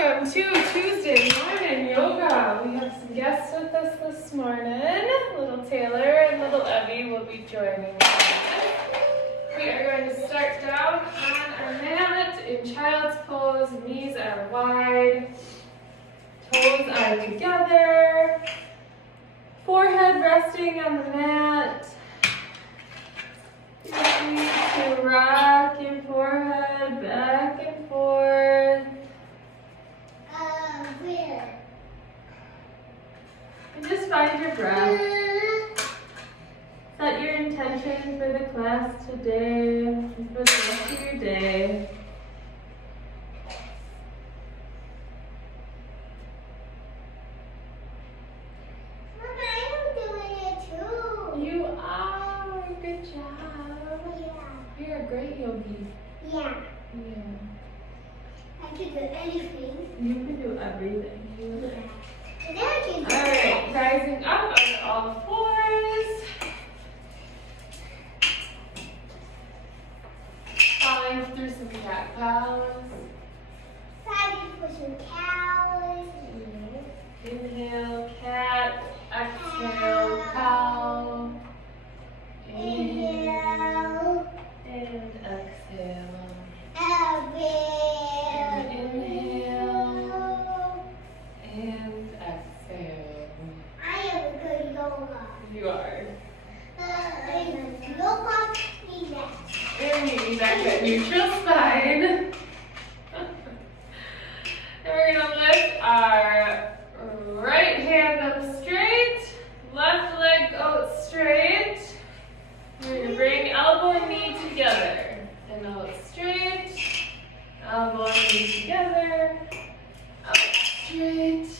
welcome to Tuesday morning yoga. We have some guests with us this morning. Little Taylor and little Evie will be joining us. We are going to start down on our mat in child's pose. Knees are wide, toes are together, forehead resting on the mat. You need to rock your forehead back and forth. And just find your breath. Set your intention for the class today and for the rest of your day. Mama, I'm doing it too. You are. Good job. Yeah. You're a great yogi. Yeah. Yeah. I can do anything. You can do everything. Yeah. And then I can do Alright, rising up on all fours. Falling through some cat cows. Side for some cows. Inhale, cat. Exhale, cow. Inhale and exhale. Inhale and exhale. I am a good yoga. You are. Yoga me next. And maybe back at neutral spine. And we're going to lift our right hand up straight, left leg out straight. We're going to bring elbow and knee together. And out straight, elbow and knee together, out straight,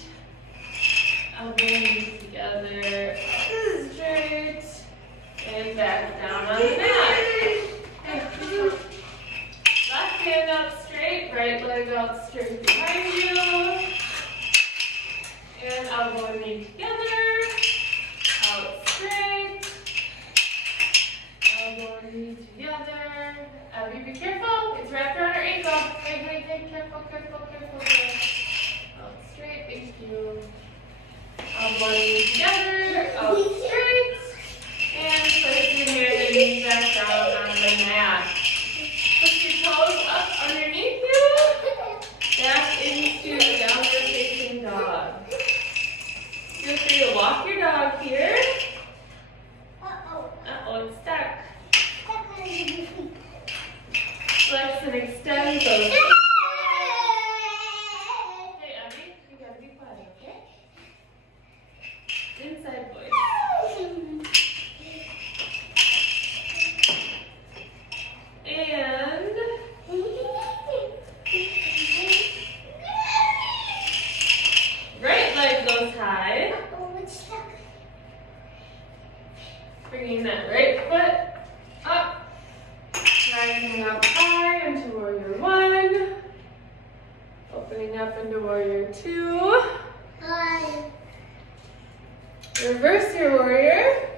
elbow and knee together, out straight, and back down on the mat. Okay. Left hand up straight, right leg out straight behind you, and elbow and knee together, out straight, elbow and knee together. Be careful, it's wrapped around her ankle. Hey, careful. Out straight, thank you. Elbow and knee together, out straight. And place your hand and knees back down on the mat. Put your toes up underneath you. Back into downward facing dog. Feel free to walk your dog here. Uh-oh, it's stuck. Flex and extend those. Hey, Abby, you gotta be quiet, okay? Inside voice. And right leg goes high. Bringing that right foot up. Rising up high into warrior one. Opening up into warrior two. Reverse your warrior.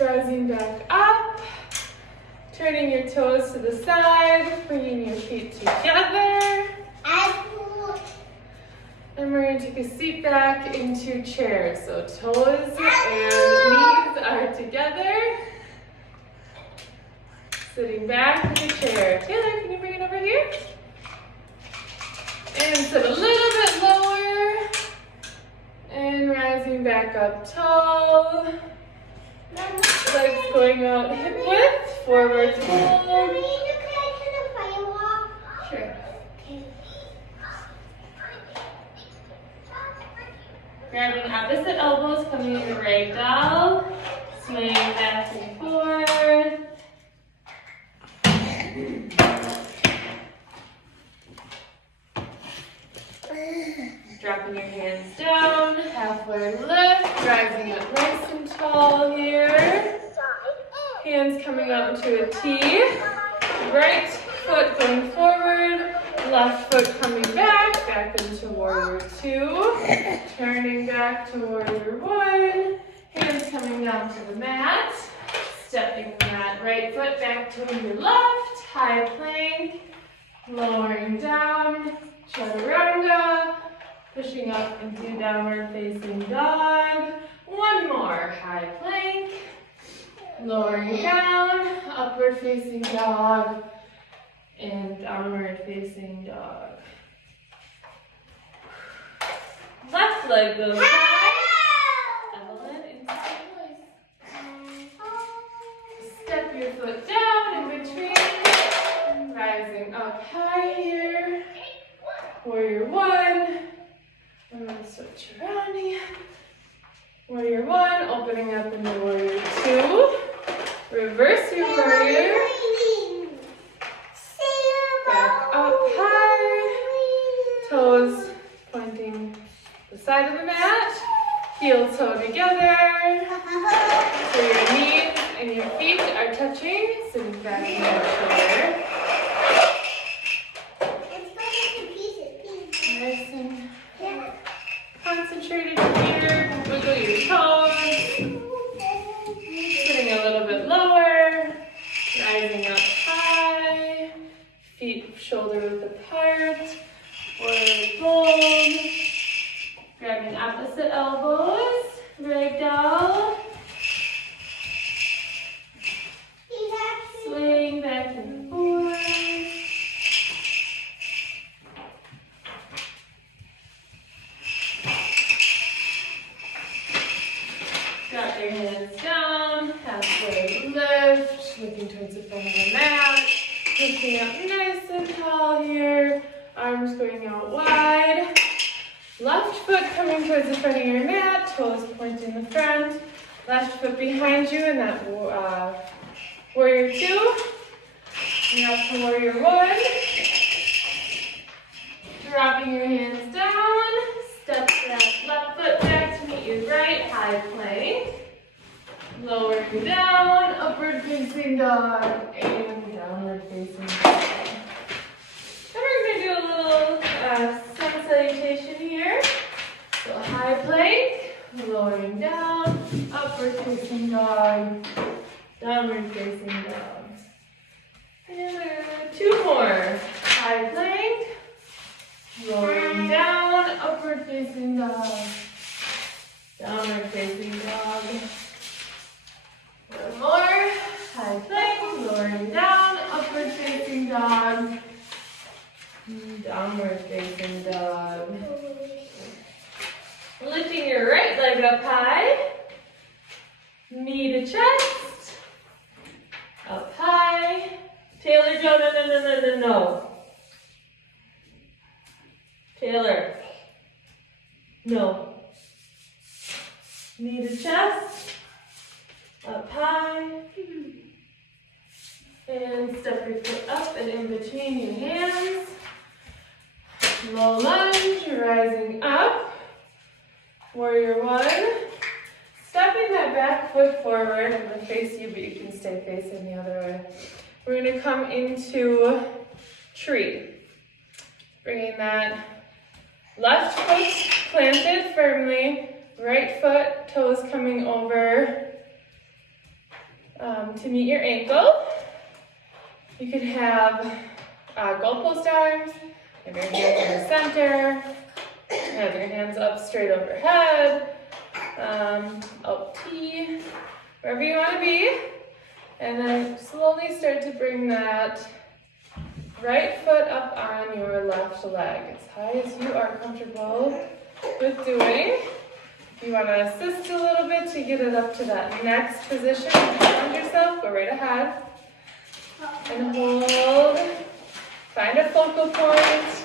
Rising back up. Turning your toes to the side. Bringing your feet together. And we're going to take a seat back into chair. So toes and knees are together. Sitting back in the chair. Taylor, can you bring it over here? And sit a little bit lower. And rising back up tall. Legs going out hip width. Forward fold. Sure. Grabbing opposite elbows, coming into ragdoll. Swaying back and forth. Dropping your hands down, halfway lift, rising up nice and tall here. Hands coming up into a T. Right foot going forward, left foot coming back into warrior two. Turning back to warrior one. Hands coming down to the mat. Stepping that right foot back to your left. High plank. Lowering down. chaturanga, pushing up into downward facing dog. One more, high plank, lowering down, upward facing dog, and downward facing dog. Left leg goes high. Evelyn, into place. Step your foot down in between. Rising up high here. Warrior one. I'm going to switch around here. Warrior one, opening up into warrior two. Reverse your warrior. Back up high. Toes pointing the side of the mat. Heel toe together. So your knees and your feet are touching. Sitting back in your chair. Nice and concentrated here. Wiggle your toes. Sitting a little bit lower. Rising up high. Feet shoulder width apart. Forward fold. Grabbing opposite elbows. Ragdoll. Swaying back and forth. Drop your hands down, halfway lift, looking towards the front of the mat. Lifting up nice and tall here, arms going out wide. Left foot coming towards the front of your mat, toes pointing the front. Left foot behind you in that warrior two. And up to warrior one. Dropping your hands down, step that left foot back to meet your right, high plank. Lowering down, upward facing dog, and downward facing dog. Then we're going to do a little sun salutation here. So high plank, lowering down, upward facing dog, downward facing dog. And two more. High plank, lowering down, upward facing dog, downward facing dog. One more. High plank, lowering down, upward facing dog, downward facing dog. Lifting your right leg up high, knee to chest, up high. Taylor, Joe, no. Taylor, no. Knee to chest, up high. And step your foot up and in between your hands. Low lunge, rising up. Warrior one. Stepping that back foot forward. I'm going to face you, but you can stay facing the other way. We're going to come into tree. Bringing that left foot planted firmly. Right foot, toes coming over to meet your ankle. You can have goalpost arms. Have your hands in the center. Have your hands up straight overhead. Out T, wherever you want to be. And then slowly start to bring that right foot up on your left leg, as high as you are comfortable with doing. If you want to assist a little bit to get it up to that next position, challenge yourself, go right ahead. And hold. Find a focal point,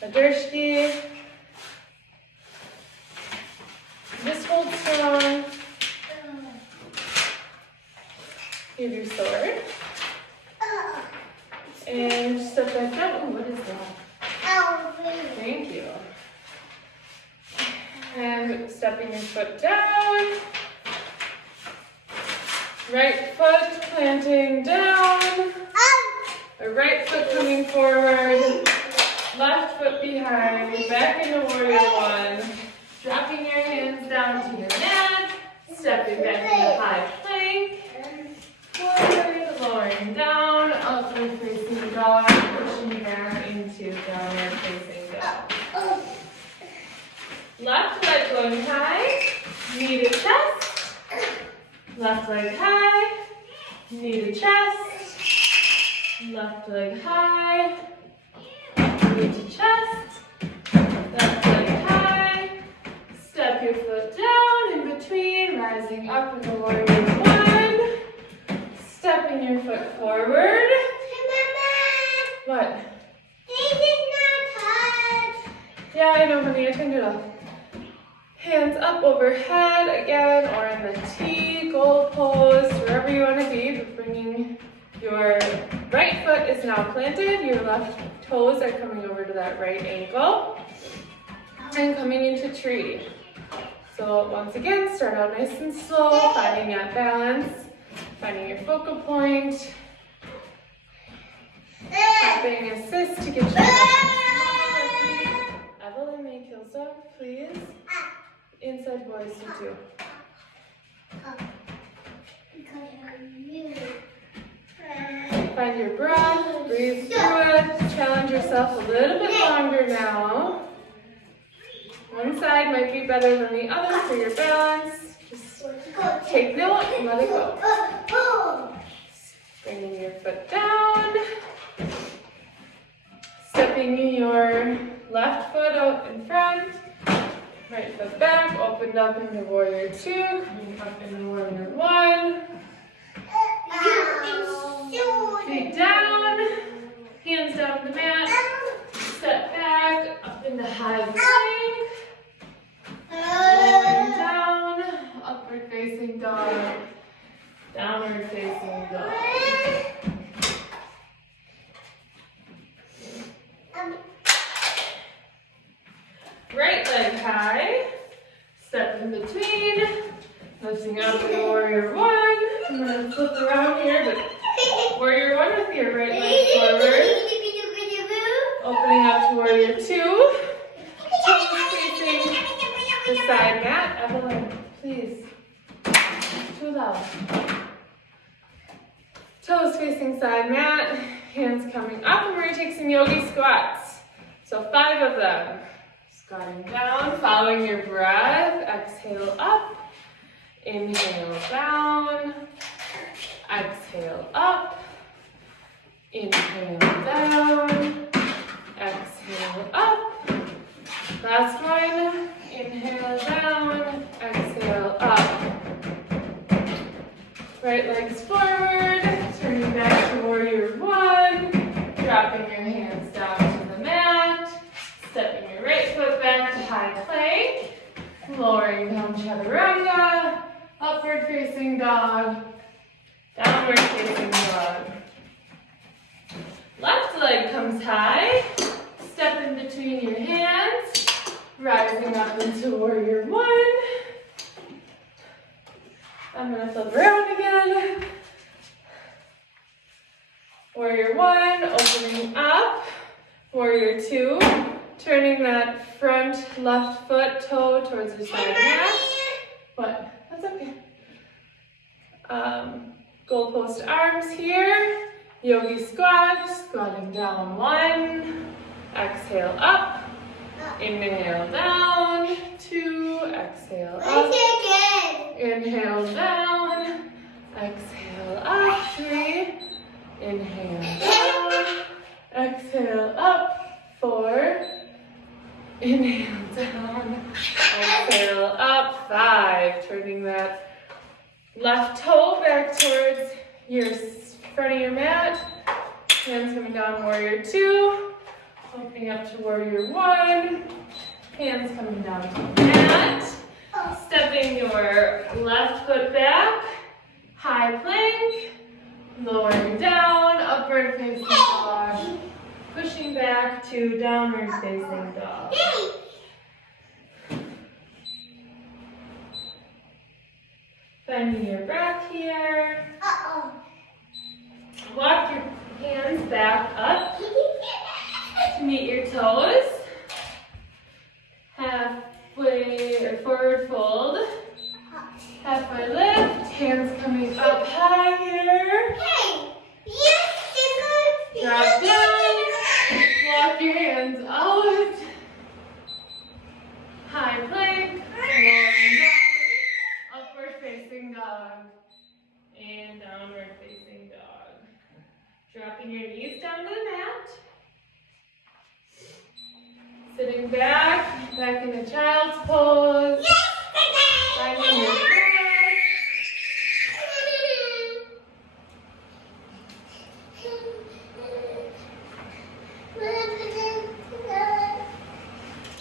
a drishti. Just hold strong. Give your sword. And step back down. Ooh, what is that? Thank you. And stepping your foot down. Right foot planting down. The right foot coming forward. Left foot behind. Back into warrior one. Dropping your hands down to your mat. Stepping back into high plank. Forward, lowering down, upward facing dog, pushing back into downward facing dog. going high, knee to chest, left leg high, knee to chest, left leg high, knee to chest, left leg high, step your foot down in between, rising up in the warrior one, stepping your foot forward. What? This is not touch. Yeah, I know, honey, I turned it off. Hands up overhead again, or in the T, goal pose, wherever you want to be, but bringing your right foot is now planted, your left toes are coming over to that right ankle, and coming into tree. So once again, start out nice and slow, finding that balance, finding your focal point, having assist to get you back. Evelyn, may kill some, please. Inside boys do too. Find your breath, breathe through it, challenge yourself a little bit longer now. One side might be better than the other for your balance. Just take note and let it go. Bringing your foot down. Stepping your left foot out in front. Right foot back, opened up into warrior two, coming up into warrior one. Feet down, hands down the mat, step back, up into high plank, lowering down, upward facing dog, downward facing dog. Right leg high, step in between, lifting up to warrior one. I'm going to flip around here, but warrior one with your right leg forward. Opening up to warrior two. Toes facing the side mat. Evelyn, please. Too loud. Toes facing side mat. Hands coming up, and we're going to take some yogi squats. So 5 of them. Squatting down, following your breath. Exhale up. Inhale down. Exhale up. Inhale down. Exhale up. Last one. Inhale down. Exhale up. Right legs forward. Turning back to warrior one. Dropping your hands down to the mat. Stepping your right foot back to high plank. Lowering down chaturanga. Upward facing dog. Downward facing dog. Left leg comes high. Step in between your hands. Rising up into warrior one. I'm going to flip around again. Warrior one, opening up. Warrior two, turning that front left foot toe towards your side mat. What? That's okay. Goal post arms here. Yogi squat, squatting down one. Exhale up. Inhale down. 2. Exhale up. Inhale down. Exhale up. 3. Inhale down. Exhale up. 4. Inhale down. Exhale up. 5. Turning that left toe back towards your front of your mat. Hands coming down, warrior two. Opening up to warrior one. Hands coming down to the mat. Stepping your left foot back. High plank. Lowering down, upward facing dog. Pushing back to downward facing dog. Finding your breath here. Walk your hands back up to meet your toes. Halfway or forward fold. Halfway lift. Hands coming up high here. Drop down. Walk your hands out. High plank. Dropping your knees down to the mat. Sitting back in the child's pose. Finding your breath.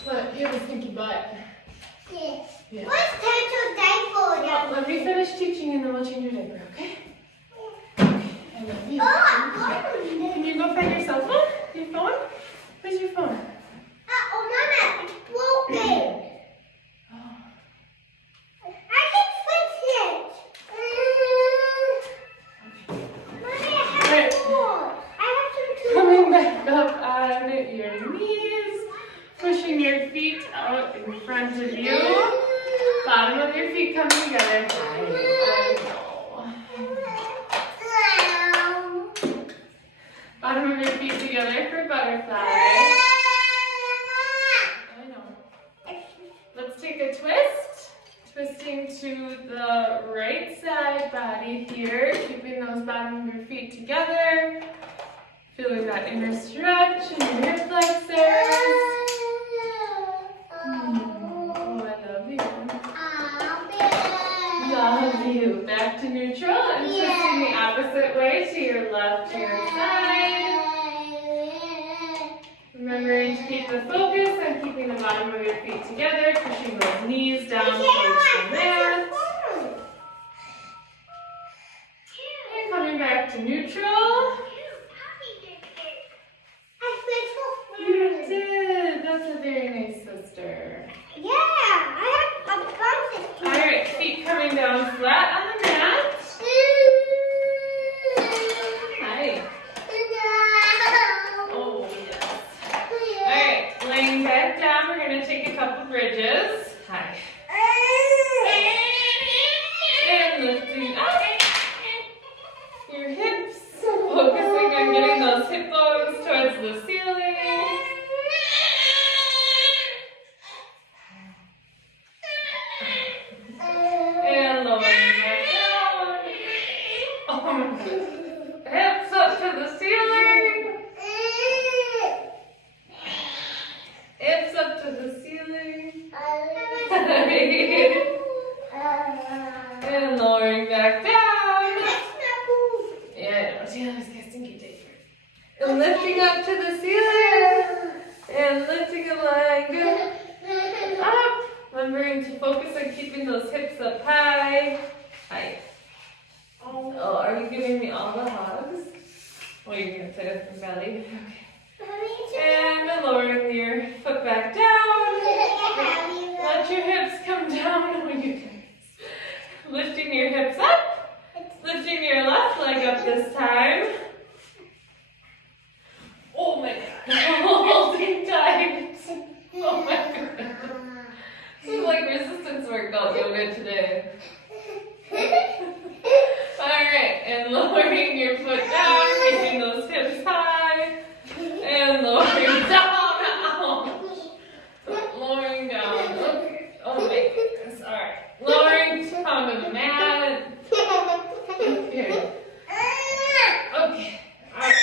But you have a stinky butt. Yeah. What's turtle diaper? Well, let me finish teaching and then we'll change your diaper, okay? I love you. Can you go find your cell phone? Your phone? Where's your phone? Oh, Mama, it's broken. Oh. I can fix it. Mommy, I have tools. I have some tools. Coming back up on your knees. Pushing your feet out in front of you. Bottom of your feet come together. I know. Bottom of your feet together for butterfly. I know. Let's take a twist. Twisting to the right side body here. Keeping those bottom of your feet together. Feeling that inner stretch in your hip flexors. Oh, I love you. Love you. Back to neutral and twisting the opposite way to your left, to your side. Remembering to keep the focus on keeping the bottom of your feet together, pushing those knees down towards the mat. And coming back to neutral. You did. That's a very nice sister. Yeah, I have a bunch of All right, feet coming down flat on the mat. Hi. Oh, yes. All right, laying back down, we're going to take a couple bridges. Hi. And lifting up your hips, focusing on getting those hip bones towards the ceiling. And lowering back down. Oh my goodness. Hips up to the ceiling. Hips up to the ceiling. And lowering back down. Yeah, I know. See how this guy's stinky diaper. And lifting up to the ceiling. And lifting a line. Good. Up. Remembering to focus on keeping those hips up high. High. Oh, are you giving me all the hugs? Oh, you're going to play with your belly? Okay. And lowering your foot back down. Let your hips come down. Oh, you guys. Lifting your hips up. Lifting your left leg up this time. Oh my God. Holding tight. Oh my goodness. This is like resistance workout yoga today. Alright, and lowering your foot down, keeping those hips high. And lowering down. Ouch. Lowering down. Okay. Oh my goodness. Alright. Lowering onto the mat. Okay. Okay. Alright.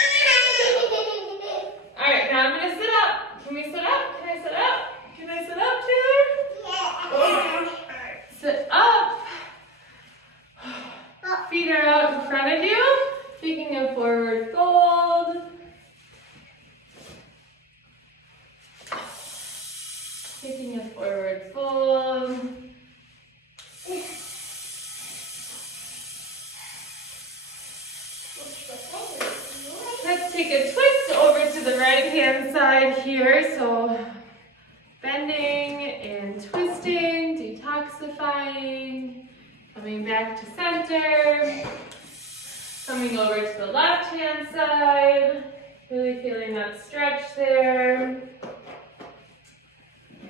Alright, now I'm gonna sit up. Can we sit up? Can I sit up? Can I sit up, Taylor? Okay. Alright. Sit up. Feet are out in front of you. Taking a forward fold. Taking a forward fold. Let's take a twist over to the right hand side here. So bending and twisting, detoxifying, coming back to center, coming over to the left hand side, really feeling that stretch there.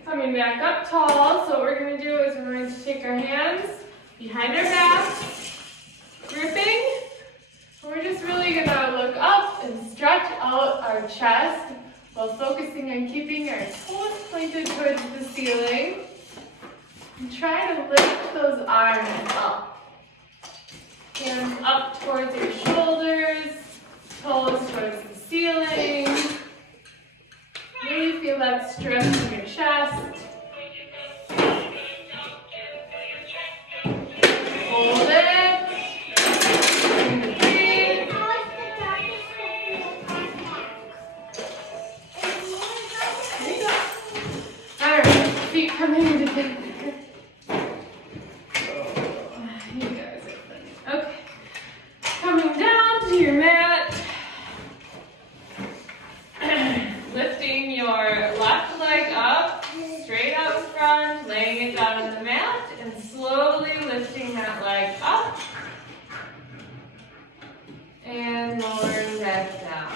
Coming back up tall, so what we're going to do is we're going to take our hands behind our back, gripping. We're just really going to look up and stretch out our chest while focusing on keeping our toes pointed towards the ceiling. And try to lift those arms up. Hands up towards your shoulders, toes towards the ceiling. Really feel that stretch in your chest. Hold it. Breathe. There you go. Alright, feet coming together. You guys are funny. Okay. Coming down to your mat. Lifting your left leg up, straight out front, laying it down on the mat, and slowly lifting that leg up. And lowering back down.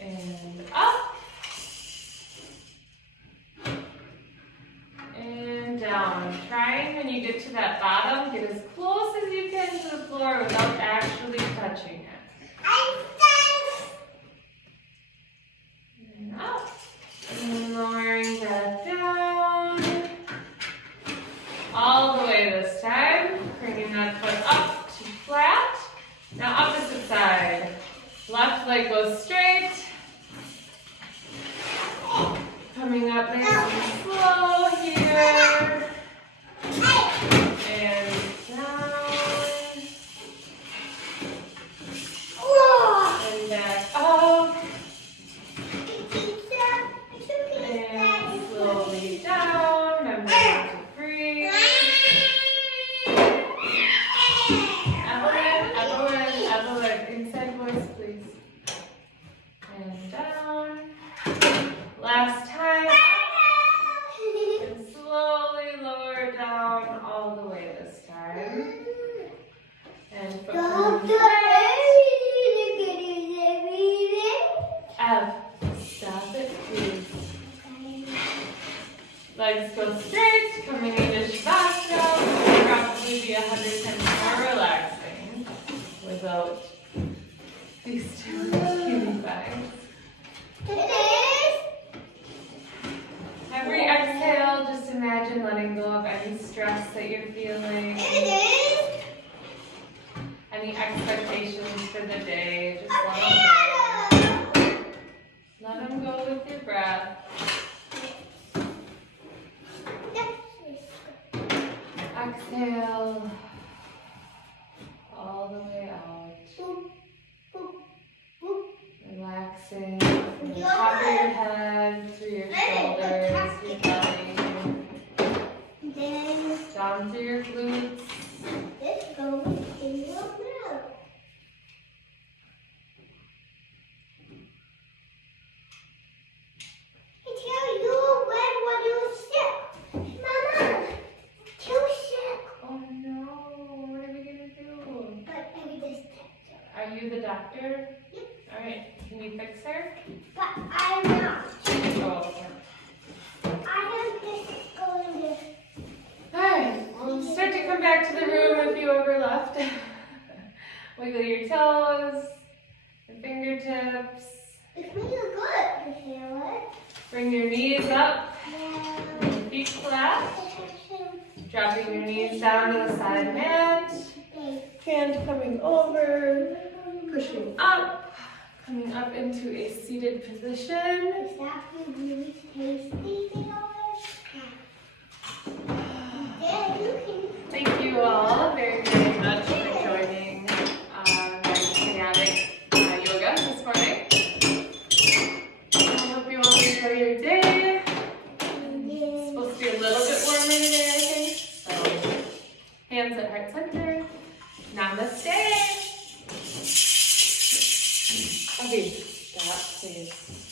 And up. And down. Trying when you get to that bottom, get as close as you can to the floor without actually touching it. And up. And lowering back down. All the way this time. Bringing that foot up to flat. Now opposite side. Left leg goes straight. Coming up nice and slow here. And down. And back up. And slowly down. Remember to breathe. Evelyn. Inside voice, please. And down. Last time. And slowly lower down all the way this time. And foot Ev, stop it, please. Legs go straight, coming into Shavasana. Will probably be 100 times more relaxing without these two cutie bags. Every exhale, just imagine letting go of any stress that you're feeling, any expectations for the day. Just let them go. Let them go with your breath. Exhale all the way out. Relaxing from the top of your head, through your shoulders, your belly, down through your glutes. Oh no, what are we gonna do? Are you the doctor? Yep. Alright, can you fix her? But I'm not. Oh, okay. I am just going to. Alright, we'll start to come back to the room if you overleft. Wiggle your toes, your fingertips. It's really good, Michaela. Bring your knees up, Yeah. feet flat. Dropping your knees down to the side mat. Hand coming over, pushing up, coming up into a seated position. Is that really tasty, Yeah, you can. Thank you all very, very much for joining my chaotic yoga this morning. I hope you all enjoy your day. It's supposed to be a little bit warmer today, I think. So, hands at heart center. Namaste. Okay, stop, please.